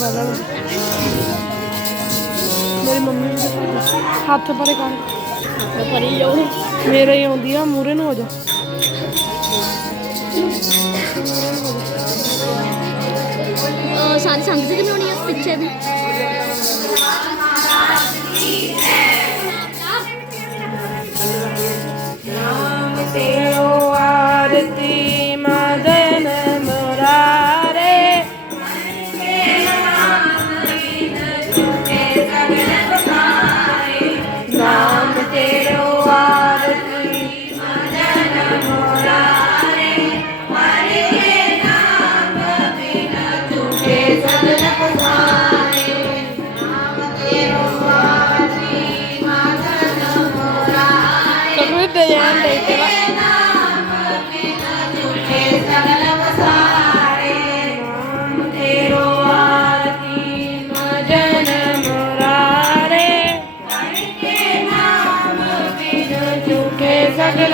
ਬਦਲ ਮੇਰੀ ਮੰਮੀ ਨੂੰ ਹੱਥ ਪਰੇ ਕਰ। ਪਰੀ ਜਾਓ। ਮੇਰੇ ਹੀ ਆਉਂਦੀ ਆ ਮੂਰੇ ਨੂੰ ਹੋ ਜਾ। ਅਹ ਸਾਰੀ ਸੰਗਤ ਦੀ ਬਣਾਉਣੀ ਆ ਪਿੱਛੇ ਵੀ ਨਾਮ ਤੇਰਾ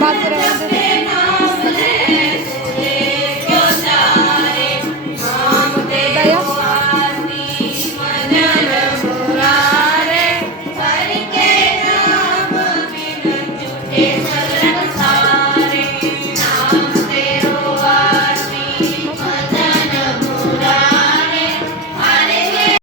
बात